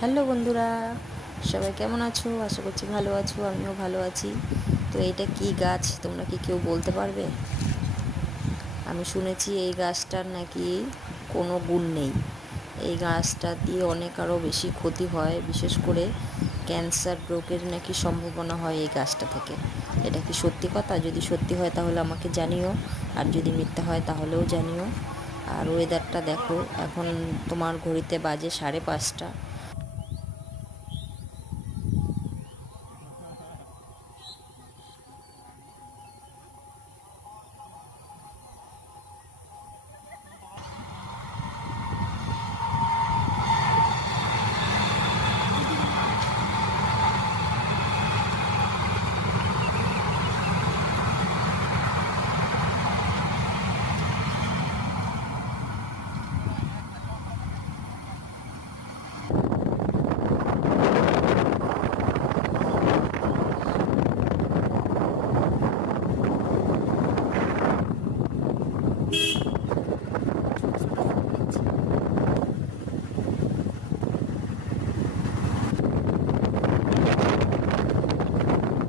Hello বন্ধুরা, সবাই কেমন আছো? আশা করছি ভালো আছো, আমিও ভালো আছি। তো এটা কি গাছ তোমরা কি কেউ বলতে পারবে? আমি শুনেছি এই গাছটার নাকি কোনো গুণ নেই। এই গাছটা দিয়ে অনেক আরও বেশি ক্ষতি হয়, বিশেষ করে ক্যান্সার রোগের নাকি সম্ভাবনা হয় এই গাছটা থেকে। এটা কি সত্যি কথা? যদি সত্যি হয় তাহলে আমাকে জানিও, আর যদি মিথ্যা হয় তাহলেও জানিও। আর ওয়েদারটা দেখো, এখন তোমার ঘড়িতে বাজে 5:30।